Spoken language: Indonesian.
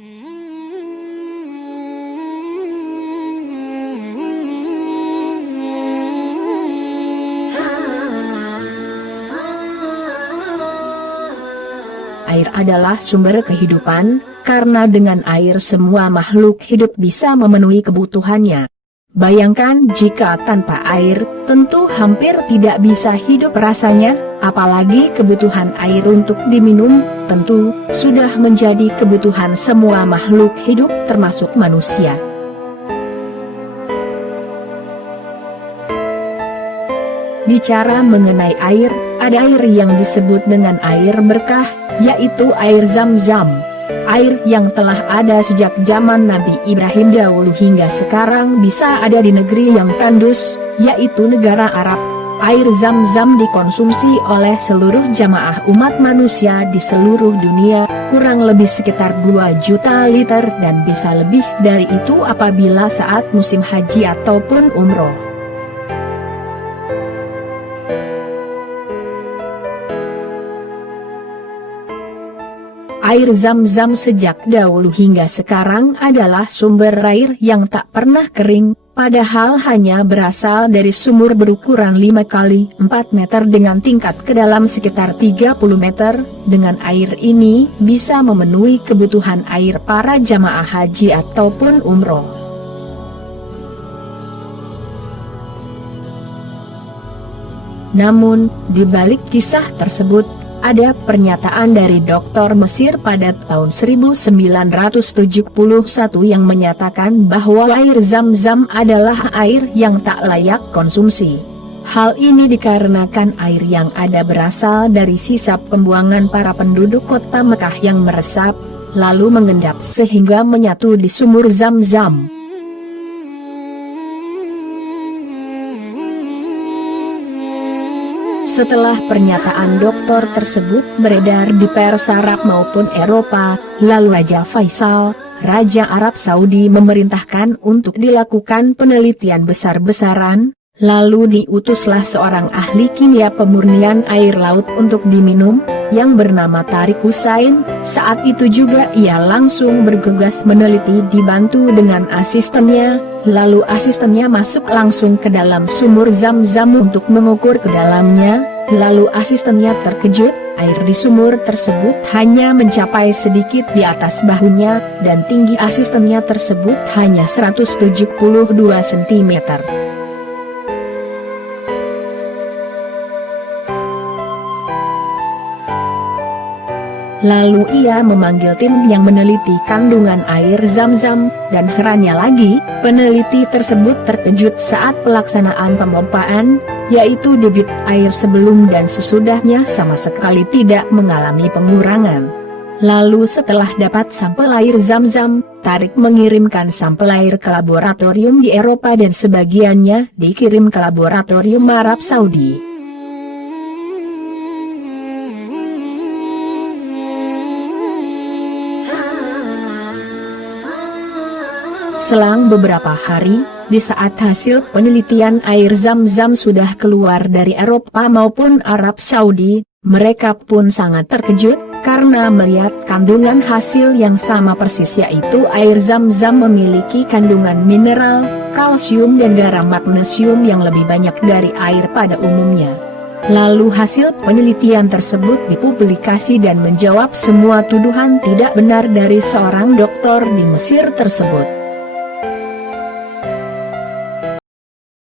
Air adalah sumber kehidupan, karena dengan air semua makhluk hidup bisa memenuhi kebutuhannya. Bayangkan jika tanpa air, tentu hampir tidak bisa hidup rasanya, apalagi kebutuhan air untuk diminum, tentu sudah menjadi kebutuhan semua makhluk hidup termasuk manusia. Bicara mengenai air, ada air yang disebut dengan air berkah, yaitu air Zam-Zam. Air yang telah ada sejak zaman Nabi Ibrahim dahulu hingga sekarang bisa ada di negeri yang tandus, yaitu negara Arab. Air Zam-Zam dikonsumsi oleh seluruh jamaah umat manusia di seluruh dunia, kurang lebih sekitar 2 juta liter dan bisa lebih dari itu apabila saat musim haji ataupun umroh. Air Zam-Zam sejak dahulu hingga sekarang adalah sumber air yang tak pernah kering, padahal hanya berasal dari sumur berukuran 5 kali 4 meter dengan tingkat ke dalam sekitar 30 meter. Dengan air ini bisa memenuhi kebutuhan air para jamaah haji ataupun umroh. Namun, di balik kisah tersebut, ada pernyataan dari dokter Mesir pada tahun 1971 yang menyatakan bahwa air Zam-Zam adalah air yang tak layak konsumsi. Hal ini dikarenakan air yang ada berasal dari sisa pembuangan para penduduk kota Mekah yang meresap, lalu mengendap sehingga menyatu di sumur Zam-Zam. Setelah pernyataan dokter tersebut beredar di pers Arab maupun Eropa, lalu Raja Faisal, Raja Arab Saudi memerintahkan untuk dilakukan penelitian besar-besaran, lalu diutuslah seorang ahli kimia pemurnian air laut untuk diminum, yang bernama Tariq Hussein. Saat itu juga ia langsung bergegas meneliti dibantu dengan asistennya, lalu asistennya masuk langsung ke dalam sumur Zam-Zam untuk mengukur ke dalamnya, lalu asistennya terkejut, air di sumur tersebut hanya mencapai sedikit di atas bahunya, dan tinggi asistennya tersebut hanya 172 cm. Lalu ia memanggil tim yang meneliti kandungan air Zam-Zam, dan herannya lagi, peneliti tersebut terkejut saat pelaksanaan pemompaan, yaitu debit air sebelum dan sesudahnya sama sekali tidak mengalami pengurangan. Lalu setelah dapat sampel air Zam-Zam, Tariq mengirimkan sampel air ke laboratorium di Eropa dan sebagiannya dikirim ke laboratorium Arab Saudi. Selang beberapa hari, di saat hasil penelitian air Zam-Zam sudah keluar dari Eropa maupun Arab Saudi, mereka pun sangat terkejut, karena melihat kandungan hasil yang sama persis, yaitu air Zam-Zam memiliki kandungan mineral, kalsium dan garam magnesium yang lebih banyak dari air pada umumnya. Lalu hasil penelitian tersebut dipublikasi dan menjawab semua tuduhan tidak benar dari seorang dokter di Mesir tersebut.